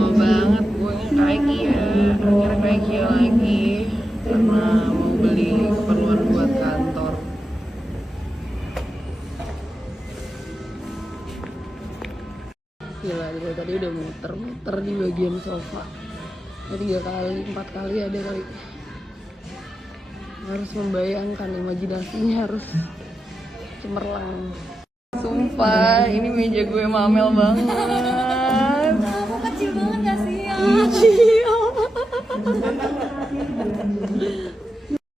lama banget gue ke IKEA. Akhirnya ke IKEA lagi karena mau beli keperluan buat kantor. Gila, dari tadi udah muter-muter di bagian sofa. 3 kali, 4 kali ada kali. Harus membayangkan, imajinasinya harus cemerlang. Sumpah, ini meja gue mamel banget. Kamu kecil banget gak sih ya? Kecil.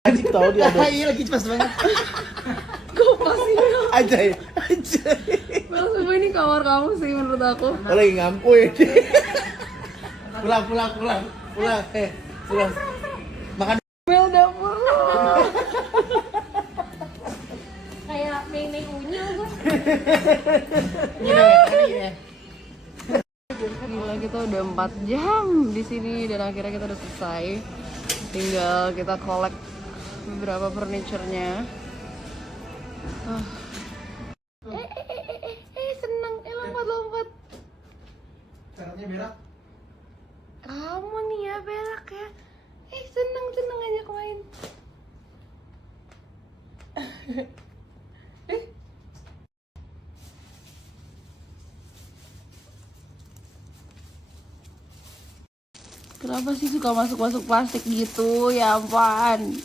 Anjing tau dia ada. Iya lagi pas banget. Kok pasti Ajaib. Mel, sumpah ini kamar kamu sih menurut aku. Oh, lagi ngampuy. Pulang. Pulang. Makan. Mel, dapur lo. Kayak neng unyil gue. Gila, kita udah 4 jam di sini dan akhirnya kita udah selesai. Tinggal kita collect beberapa furniture-nya. Seneng, lompat. Caranya berak. Kamu nih ya berak ya. Seneng ajak main. Kenapa sih suka masuk plastik gitu? Ya ampun.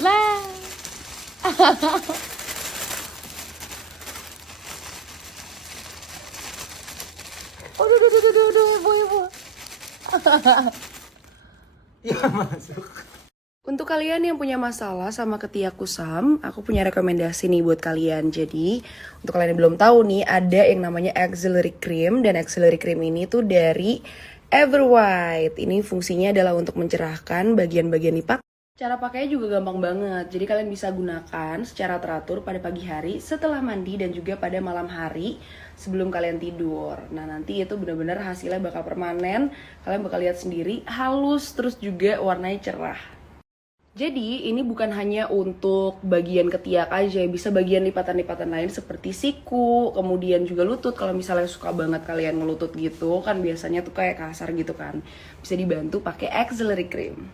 Lah. Aduh, heboh. Iya masuk. Untuk kalian yang punya masalah sama ketiak kusam, aku punya rekomendasi nih buat kalian. Jadi, untuk kalian yang belum tahu nih, ada yang namanya Auxiliary Cream. Dan Auxiliary Cream ini tuh dari Everwhite. Ini fungsinya adalah untuk mencerahkan bagian-bagian lipat. Cara pakainya juga gampang banget. Jadi kalian bisa gunakan secara teratur pada pagi hari, setelah mandi, dan juga pada malam hari sebelum kalian tidur. Nah, nanti itu benar-benar hasilnya bakal permanen. Kalian bakal lihat sendiri, halus, terus juga warnanya cerah. Jadi ini bukan hanya untuk bagian ketiak aja, bisa bagian lipatan-lipatan lain seperti siku, kemudian juga lutut. Kalau misalnya suka banget kalian ngelutut gitu, kan biasanya tuh kayak kasar gitu kan. Bisa dibantu pakai Auxiliary Cream.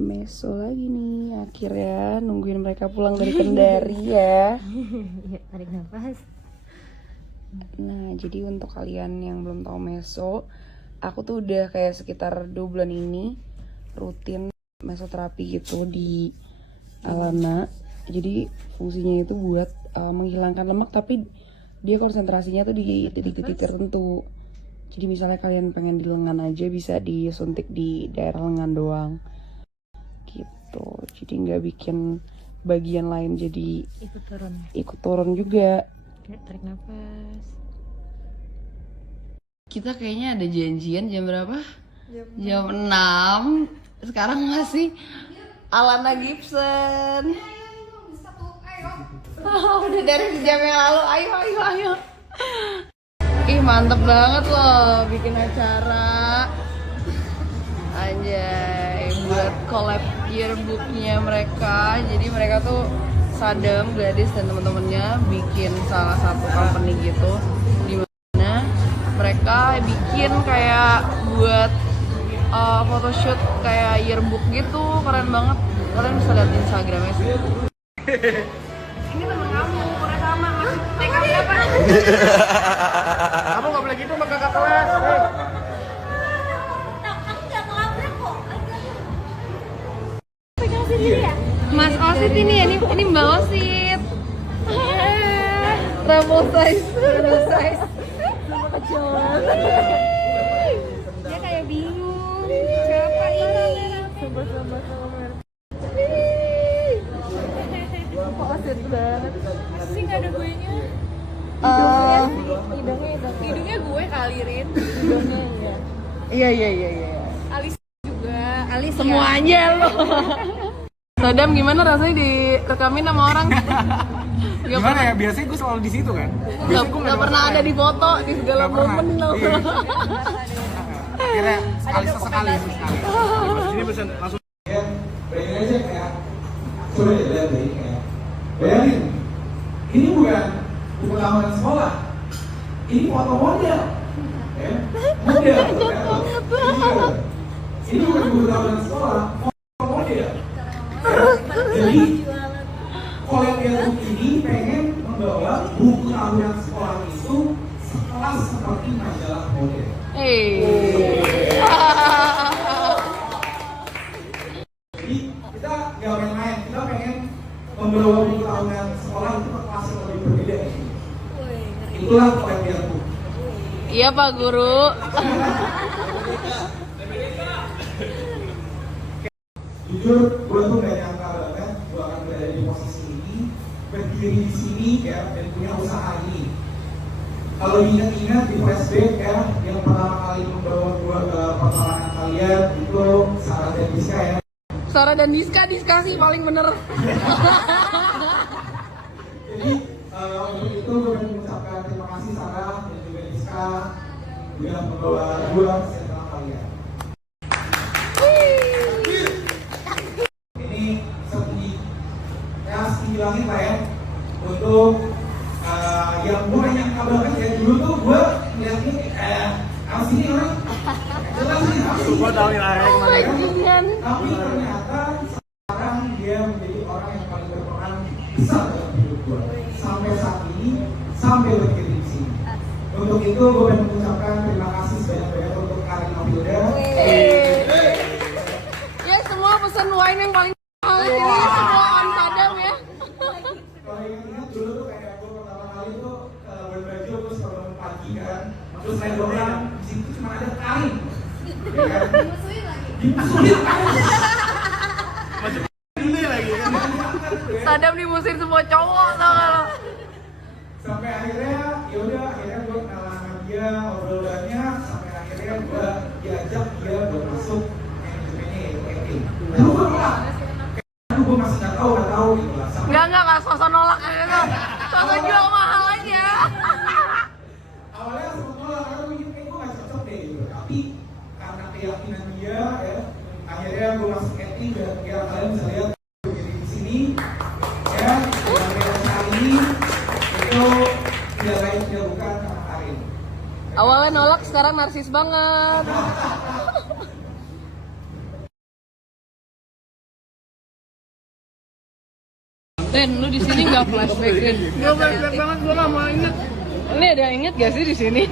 Meso lagi nih, akhirnya nungguin mereka pulang dari Kendari ya. Tarik nafas. Nah, jadi untuk kalian yang belum tahu meso, aku tuh udah kayak sekitar 2 bulan ini rutin mesoterapi gitu di Alana. Jadi fungsinya itu buat menghilangkan lemak, tapi dia konsentrasinya tuh di titik-titik tertentu. Jadi misalnya kalian pengen di lengan aja, bisa disuntik di daerah lengan doang gitu. Jadi nggak bikin bagian lain jadi ikut turun juga. Tarik nafas. Kita kayaknya ada janjian jam berapa? Jam 6. Sekarang masih Alana Gibson. Udah dari sejam yang lalu. Ayo. Ih, mantep banget loh bikin acara. Anjay, buat collab yearbooknya mereka. Jadi mereka tuh Sadam, Gladys dan teman-temannya bikin salah satu company gitu, di mana mereka bikin kayak buat photoshoot kayak yearbook gitu. Keren banget. Kalian bisa lihat di Instagramnya sih. Ini temen kamu, udah sama masih TK berapa? Kamu nggak boleh gitu sama kakak kelas. Aku gak ngelabrak kok. Pegang sendiri ya? Mas Osit ini Mbak Osit. Travel size. Sama kecil banget. Dia kayak bingung. Siapa ini? Sama-sama. Kok Osit banget. Masih gak ada guenya. Hidungnya gue kali, Rin. Iya. Alis juga. Alis Semuanya loh. Sadam, gimana rasanya direkamin sama orang? Gimana ya? Biasanya gue selalu di situ kan. Biasanya gue Gak pernah ada di foto di segala Nggak pernah. momen loh. Iya. Kira sekali sesekali. Ini pesan langsung. Bayangin aja kayak coba deh lihat deh kayak bayangin ini bukan taman sekolah, ini foto model ya model ini bukan buku taman sekolah, foto model ya. Jadi kolektor ini pengen membawa buku tahunan sekolah itu sekelas seperti majalah model. Jadi kita nggak main-main, kita pengen membawa buku tahunan sekolah itu ke kelas yang lebih berbeda. Itulah kolektorku. Iya Pak Guru. Jujur, gue tuh gak nyangka banget gue akan berada di posisi ini, berdiri di sini ya, dan punya usaha ini. Kalau ingat-ingat di flashback ya, yang pertama kali membawa gue ke pertemanan kalian itu Sarah dan Rizka ya. Sarah dan Diska sih paling bener. Jadi untuk itu gue ingin mengucapkan terima kasih Sarah dan juga Rizka yang membawa gue ke sentral kalian. Ini seperti ya setinggi langit lah ya untuk yang gue nyangka banget ya dulu tuh gue lihat ini apa sih ini orang jelas nih apa sih Gua tahu nih lah kemarin. Bajingan. tapi ternyata sekarang dia menjadi orang yang paling berperan besar dalam hidup gue sampai saat ini sampai berdiri di sini. Untuk itu gue ingin mengucapkan terima kasih sebanyak-banyak untuk Karin Abilda. Ya semua pesan wine yang paling mahal ini semua on Sadam ya. Kalau ingat dulu tuh kayak gue pertama kali tuh berbaju terus bangun pagi kan, terus saya orang di situ cuma ada Karin, ya kan? Dimusuhin lagi. Dulu lagi kan. Sadam dimusir semua cowok tau gak lo. Sampai akhirnya yaudah akhirnya gue kenalan sama dia ngobrol banyak sampai akhirnya gue diajak dia buat masuk manajemennya yaitu acting. Lalu gue nolak. Aduh gue masih nggak tahu gitu lah. Sampai Enggak sosok nolak gitu. Sosok jual mahal aja. awalnya sempat nolak karena gue mikir kayak gue nggak cocok deh gitu. Tapi karena keyakinan dia ya akhirnya gue masuk acting dan ya kalian bisa lihat berdiri di sini ya yang saat ini itu tidak lain tidak bukan karena Karin. Awalnya nolak sekarang narsis banget. Ren, lu di sini nggak flashback Ren? Gua flashback banget, gua nggak mau inget. Ini ada yang inget gak sih di sini?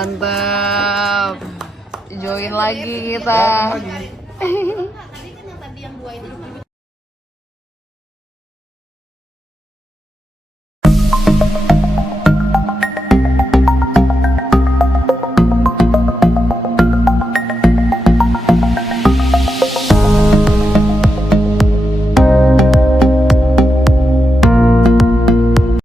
Mantap. Join lagi kita. Tadi kan yang dua itu